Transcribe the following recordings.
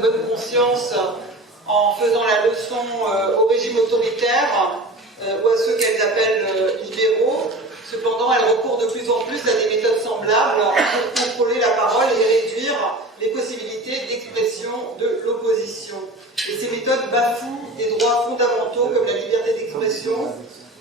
bonne conscience en faisant la leçon au régime autoritaire ou à ceux qu'elles appellent libéraux. Cependant, elles recourent de plus en plus à des méthodes semblables pour contrôler la parole et réduire les possibilités d'expression de l'opposition. Et ces méthodes bafouent des droits fondamentaux comme la liberté d'expression,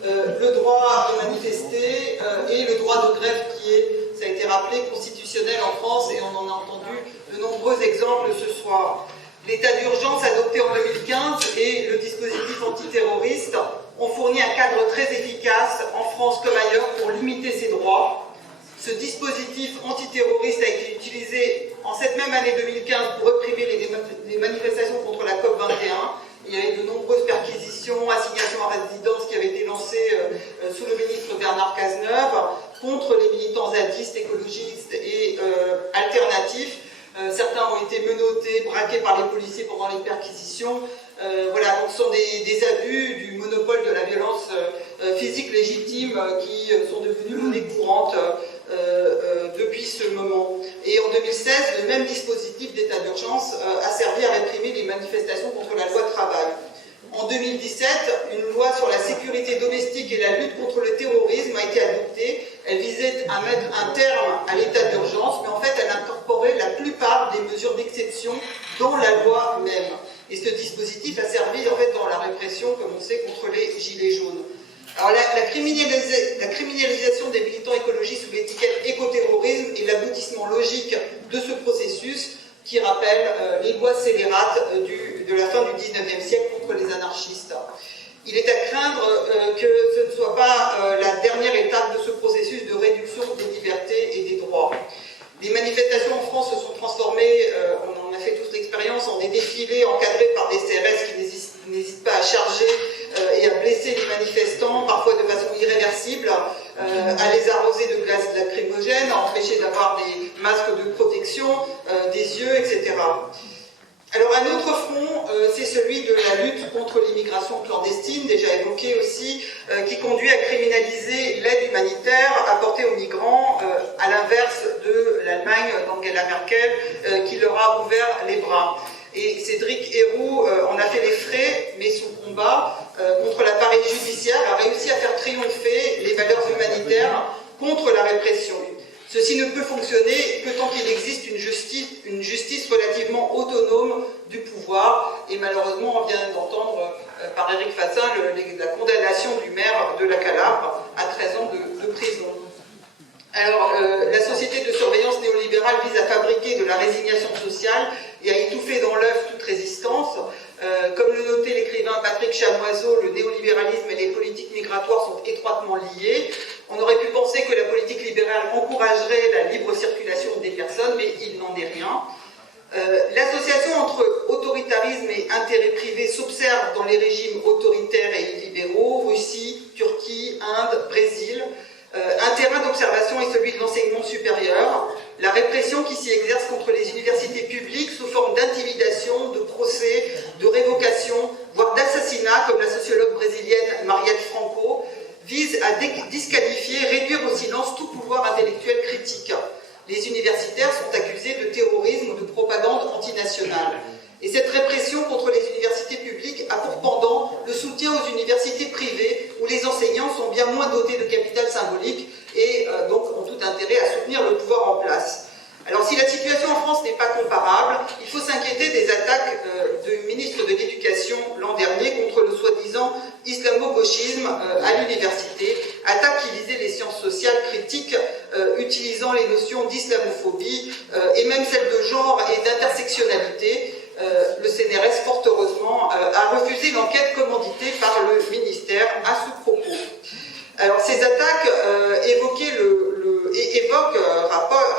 le droit de manifester et le droit de grève qui est, ça a été rappelé, constitutionnel en France, et on en a entendu de nombreux exemples ce soir. L'état d'urgence adopté en 2015 et le dispositif antiterroriste ont fourni un cadre très efficace en France comme ailleurs pour limiter ces droits. Ce dispositif antiterroriste a été utilisé en cette même année 2015 pour réprimer les manifestations contre la COP21. Il y avait de nombreuses perquisitions, assignations à résidence qui avaient été lancées sous le ministre Bernard Cazeneuve contre les militants zadistes, écologistes et alternatifs. Certains ont été menottés, braqués par les policiers pendant les perquisitions. Voilà, donc ce sont des abus du monopole de la violence physique légitime qui sont devenus monnaie courante depuis ce moment. Et en 2016, le même dispositif d'état d'urgence a servi à réprimer les manifestations contre la loi travail. En 2017, une loi sur la sécurité domestique et la lutte contre le terrorisme a été adoptée. Elle visait à mettre un terme à l'état d'urgence, mais en fait, elle incorporait la plupart des mesures d'exception dans la loi même. Et ce dispositif a servi en fait dans la répression, comme on sait, contre les gilets jaunes. Alors la criminalisation des militants écologistes sous l'étiquette écoterrorisme est l'aboutissement logique de ce processus qui rappelle les lois scélérates de la fin du XIXe siècle contre les anarchistes. Il est à craindre que ce ne soit pas la dernière étape de ce processus de réduction des libertés et des droits. Les manifestations en France se sont transformées, on en a fait tous l'expérience, en des défilés encadrés par des CRS qui n'hésitent pas à charger et à blesser les manifestants, parfois de façon irréversible, à les arroser de gaz lacrymogène, à empêcher d'avoir des masques de protection des yeux, etc. Alors un autre front, c'est celui de la lutte contre l'immigration clandestine, déjà évoqué aussi, qui conduit à criminaliser l'aide humanitaire apportée aux migrants, à l'inverse de l'Allemagne d'Angela Merkel, qui leur a ouvert les bras. Et Cédric Herrou en a fait les frais, mais son combat contre l'appareil judiciaire a réussi à faire triompher les valeurs humanitaires contre la répression. Ceci ne peut fonctionner que tant qu'il existe une justice relativement autonome du pouvoir. Et malheureusement, on vient d'entendre par Éric Fassin la condamnation du maire de la Calabre à 13 ans de prison. Alors, la société de surveillance néolibérale vise à fabriquer de la résignation sociale et à étouffer dans l'œuf toute résistance. Comme le notait l'écrivain Patrick Chamoiseau, le néolibéralisme et les politiques migratoires sont étroitement liés. On aurait pu penser que la politique libérale encouragerait la libre circulation des personnes, mais il n'en est rien. L'association entre autoritarisme et intérêt privé s'observe dans les régimes autoritaires et illibéraux, Russie, Turquie, Inde, Brésil. Un terrain d'observation est celui de l'enseignement supérieur, la répression qui s'y exerce contre les universités publiques sous forme d'intimidation, de procès, de révocation, voire d'assassinat, comme la sociologue brésilienne Marielle Franco, vise à disqualifier, réduire au silence tout pouvoir intellectuel critique. Les universitaires sont accusés de terrorisme ou de propagande antinationale. Et cette répression contre les universités publiques a pour pendant le soutien aux universités privées où les enseignants sont bien moins dotés de capital symbolique et donc ont tout intérêt à soutenir le pouvoir en place. Alors si la situation en France n'est pas comparable, il faut s'inquiéter des attaques du ministre de l'Éducation l'an dernier contre le soi-disant islamo-gauchisme à l'université, attaques qui visaient les sciences sociales critiques utilisant les notions d'islamophobie et même celles de genre et d'intersectionnalité. Le CNRS, fort heureusement, a refusé l'enquête commanditée par le ministère à ce propos. Alors ces attaques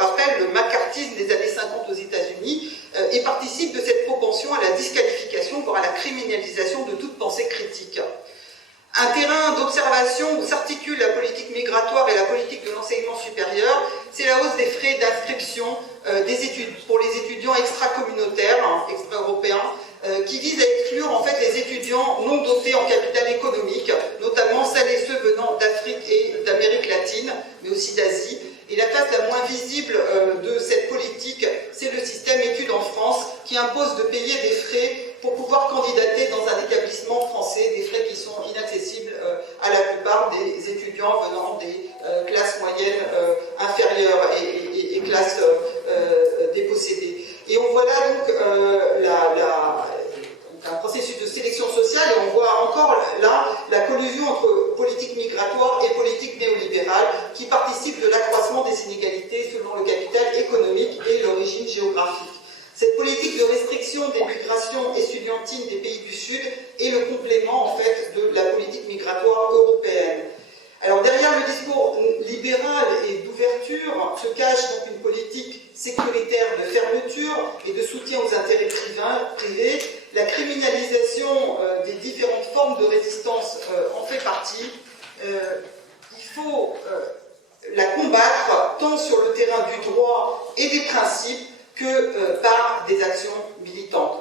rappellent le macartisme des années 50 aux États-Unis et participent de cette propension à la disqualification, voire à la criminalisation de toute pensée critique. Un terrain d'observation où s'articule la politique migratoire et la politique de l'enseignement supérieur, c'est la hausse des frais d'inscription pour les étudiants extra-communautaires, extra-européens, qui vise à exclure en fait les étudiants non dotés en capital économique, notamment celles et ceux venant d'Afrique et d'Amérique latine, mais aussi d'Asie. Et la face la moins visible de cette politique, c'est le système études en France, qui qui impose de payer des frais pour pouvoir candidater dans un établissement français, des frais qui sont inaccessibles à la plupart des étudiants venant des classes moyennes inférieures et classes dépossédées. Et on voit là donc un processus de sélection sociale, et on voit encore là la collusion entre politique migratoire et politique néolibérale qui participe de l'accroissement des inégalités selon le capital économique et l'origine géographique. Cette politique de restriction des migrations estudiantines des pays du Sud est le complément en fait de la politique migratoire européenne. Alors derrière le discours libéral et d'ouverture se cache donc une politique sécuritaire de fermeture et de soutien aux intérêts privés. La criminalisation des différentes formes de résistance en fait partie. Il faut la combattre tant sur le terrain du droit et des principes que par des actions militantes.